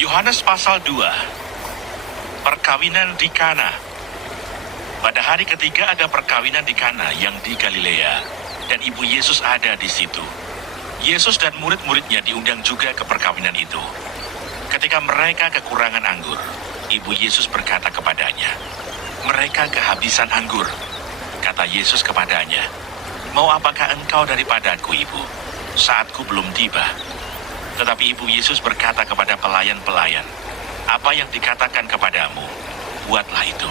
Yohanes pasal 2. Perkawinan di Kana. Pada hari ketiga ada perkawinan di Kana yang di Galilea, dan ibu Yesus ada di situ. Yesus dan murid-muridnya diundang juga ke perkawinan itu. Ketika mereka kekurangan anggur, ibu Yesus berkata kepadanya, "Mereka kehabisan anggur." Kata Yesus kepadanya, "Mau apakah engkau daripadaku, ibu? Saatku belum tiba." Tetapi ibu Yesus berkata kepada pelayan-pelayan, "Apa yang dikatakan kepadamu, buatlah itu."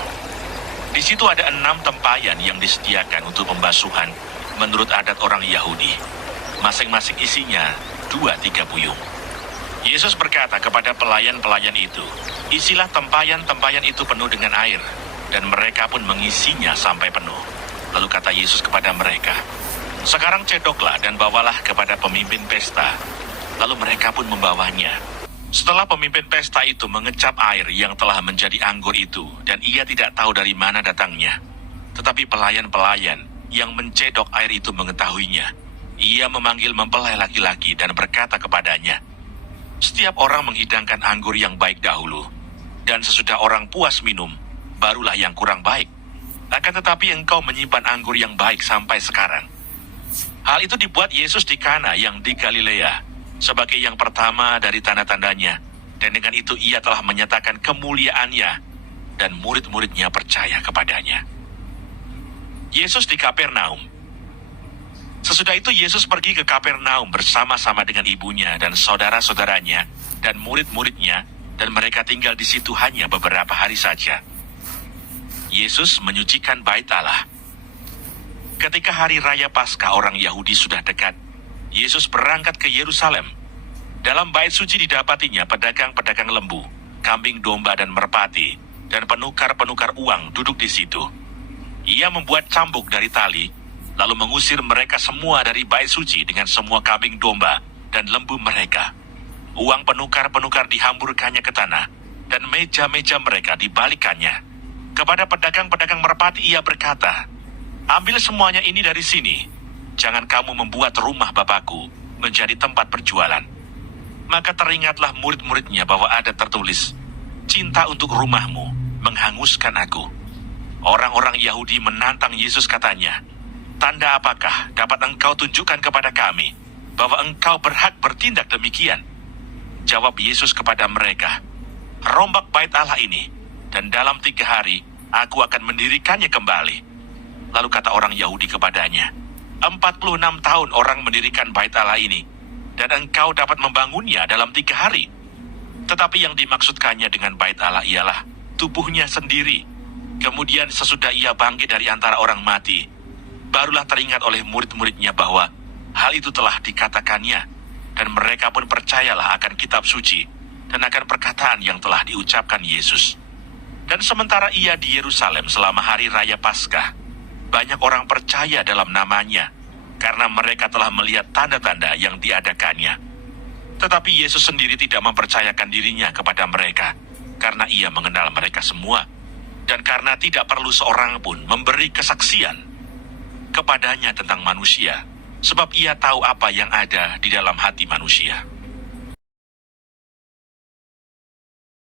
Di situ ada 6 tempayan yang disediakan untuk pembasuhan menurut adat orang Yahudi. Masing-masing isinya 2-3 buyung. Yesus berkata kepada pelayan-pelayan itu, "Isilah tempayan-tempayan itu penuh dengan air," dan mereka pun mengisinya sampai penuh. Lalu kata Yesus kepada mereka, "Sekarang cedoklah dan bawalah kepada pemimpin pesta." Lalu mereka pun membawanya. Setelah pemimpin pesta itu mengecap air yang telah menjadi anggur itu, dan ia tidak tahu dari mana datangnya. Tetapi pelayan-pelayan yang mencedok air itu mengetahuinya. Ia memanggil mempelai laki-laki dan berkata kepadanya, "Setiap orang menghidangkan anggur yang baik dahulu, dan sesudah orang puas minum, barulah yang kurang baik. Akan tetapi engkau menyimpan anggur yang baik sampai sekarang." Hal itu dibuat Yesus di Kana yang di Galilea, sebagai yang pertama dari tanda-tandanya, dan dengan itu ia telah menyatakan kemuliaannya, dan murid-muridnya percaya kepadanya. Yesus di Kapernaum. Sesudah itu Yesus pergi ke Kapernaum bersama-sama dengan ibunya dan saudara-saudaranya dan murid-muridnya, dan mereka tinggal di situ hanya beberapa hari saja. Yesus menyucikan bait Allah. Ketika hari raya Paskah orang Yahudi sudah dekat, Yesus berangkat ke Yerusalem. Dalam bait suci didapatinya pedagang-pedagang lembu, kambing domba dan merpati, dan penukar-penukar uang duduk di situ. Ia membuat cambuk dari tali, lalu mengusir mereka semua dari bait suci dengan semua kambing domba dan lembu mereka. Uang penukar-penukar dihamburkannya ke tanah, dan meja-meja mereka dibalikannya. Kepada pedagang-pedagang merpati ia berkata, "Ambil semuanya ini dari sini. Jangan kamu membuat rumah Bapakku menjadi tempat berjualan." Maka teringatlah murid-muridnya bahwa ada tertulis, "Cinta untuk rumahmu menghanguskan aku." Orang-orang Yahudi menantang Yesus katanya, "Tanda apakah dapat engkau tunjukkan kepada kami bahwa engkau berhak bertindak demikian?" Jawab Yesus kepada mereka, "Rombak bait Allah ini, dan dalam 3 hari aku akan mendirikannya kembali." Lalu kata orang Yahudi kepadanya, 46 tahun orang mendirikan bait Allah ini, dan engkau dapat membangunnya dalam 3 hari. Tetapi yang dimaksudkannya dengan bait Allah ialah tubuhnya sendiri. Kemudian sesudah ia bangkit dari antara orang mati, barulah teringat oleh murid-muridnya bahwa hal itu telah dikatakannya, dan mereka pun percayalah akan kitab suci dan akan perkataan yang telah diucapkan Yesus. Dan sementara ia di Yerusalem selama hari raya Paskah, banyak orang percaya dalam namanya, karena mereka telah melihat tanda-tanda yang diadakannya. Tetapi Yesus sendiri tidak mempercayakan dirinya kepada mereka, karena ia mengenal mereka semua, dan karena tidak perlu seorang pun memberi kesaksian kepadanya tentang manusia, sebab ia tahu apa yang ada di dalam hati manusia.